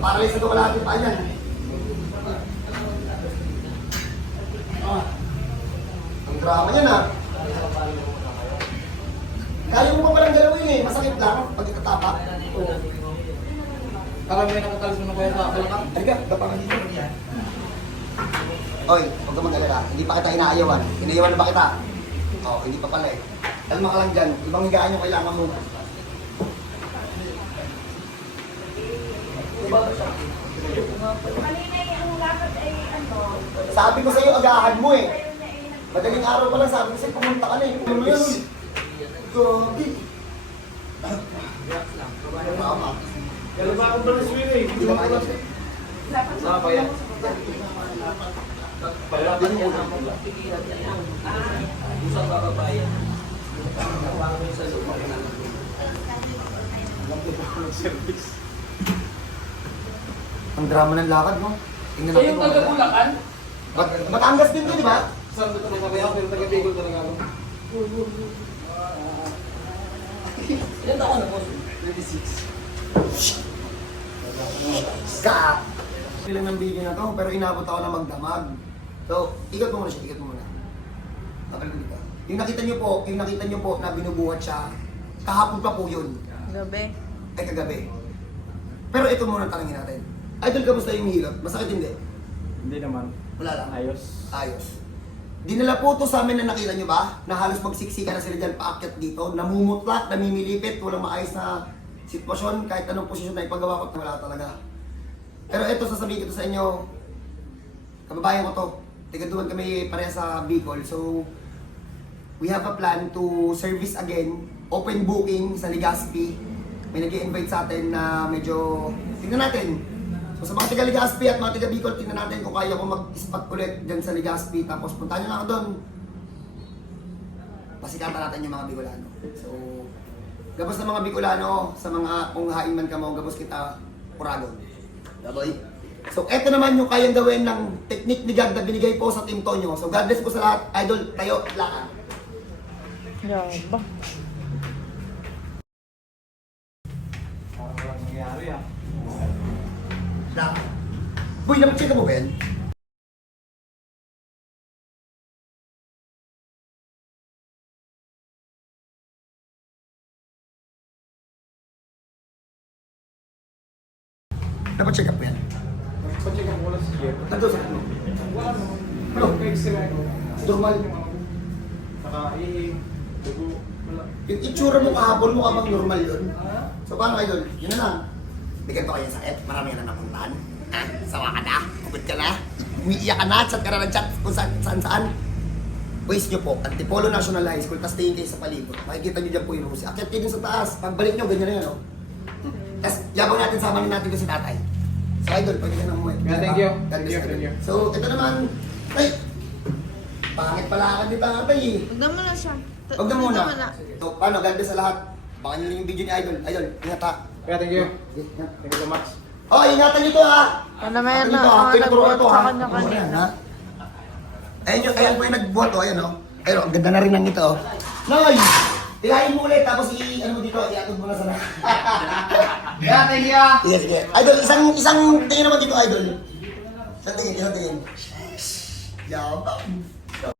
Paralyzed ito wala natin pa yan. Ang drama niya na. Kaya mo pa palang galawin eh. Masakit lang pag ikatapak. Parang may nakatalis mo na kaya sa kalakang. Halika, dapangan dito. Oy, huwag ka mag-alala. Hindi pa kita inaayawan. Inaayawan na ba kita? Oo, hindi pa pala eh. Kalma ka lang dyan. Ibang higaan yung kailangan mo. Sabi ko sa'yo, agahan mo eh. Madaling araw pa lang, sabi ko sa'yo, pumunta ka na eh. Ano yan? Gogi. Tama. Kailan ba akong balas yun eh? Hindi ka kaya. Saan ba yan? Palatin mo. Isang bababayan. Sa lupa na. Service. Ang drama ng lakad, no? Tingnan So natin yung kung ano. taga-Bulacan? Batangas din to, di ba? Saan dito na kaya? Pero taga-Bicol talaga ako. Ilan taon na po? 26. Ka! Ilang ng video na to, pero inabot ako na magdamag. So, ikot mo muna siya, ikot mo muna. Bakal dito. Yung nakita niyo po na binubuhat siya, kahapon pa po yun. Gabi. Ay, kagabi. Pero ito muna ang tanongin natin. Idol, kamusta yung hilot? Masakit hindi? Hindi naman. Wala lang. Ayos. Ayos. Dinala po to sa amin na nakita nyo ba? Na halos magsiksika na sila dyan paakyat dito. Namumutlak, namimilipit, walang maayos na sitwasyon. Kahit anong posisyon na ipagawa ko, wala talaga. Pero ito, sasabihin ko to sa inyo. Kababayan ko to. Tigaduan kami pareha sa Bicol. So, we have a plan to service again. Open booking sa Legazpi. May nag-i-invite sa atin na medyo... Tingnan natin. So sa mga taga Legazpi at mga taga Bicol, tingnan natin kung kaya ko mag-spot ulit dyan sa Legazpi. Tapos puntahan nyo na ako doon. Pasikatan natin yung mga Bicolano. So, gabos ng mga Bicolano, sa mga kung hain man ka mo, gabos kita, Puragon. Daboy. So, eto naman yung kayang gawin ng technique ni God na binigay po sa Team Tonyo. So, God bless po sa lahat. Idol, tayo, lakad. Yaba. Parang walang nangyari ah. Lakad. Boy, napag-check mo ba yan? Napag-check up mo yan? Pacheck ako wala si Jeff. Nandun sa ano? Wala naman. Ano? Naka-x-ray ako. Normal. Naka-ihing. Dugo. Wala. Yung itsura mo kahapon mo bang normal yun? So paano idol? Yun na lang. Bigyan ko kayo ng sakit. Marami ka na napuntahan. Ah, sawa ka na. Kubit ka na. Umiiyak ka na. Chat ka na ng chat kung saan. Waste nyo po. Antipolo National High School. Tapos tingin kayo sa palibot. Makikita nyo dyan po yung husay. Akyat kayo dun sa taas. Pagbalik nyo, ganyan na yan. Oh. Tapos yabang natin, samanin natin ko si tatay. So idol, pwede ka na umuwi. Yeah, thank you. God Thank bless, you, idol. thank you. So ito naman. Ay! Pangit pala ka ni tatay eh. Huwag na muna siya. Huwag na muna. So, paano? God bless sa lahat. Baka nyo lang yung video ni Idol. Idol, ingat ha. Kaya thank you. Ingat. Thank you so much. Oh, ingatan nyo to ha. Ano naman yan Ingatan nyo to, na, ha? Tinuturo ko nag-vote to, sa ha? kanya Ano yan, kanina. ha? Ayan po yung nag-vote, oh. Ayan, oh. Ayun, ang ganda na rin ng ito, oh. Noy! Tilahin mo ulit, tapos ano mo dito, iatod mo na sa Yeah, thank you. Sige, sige. Idol, isang tingin naman dito, Idol. Isang tingin. Yabang.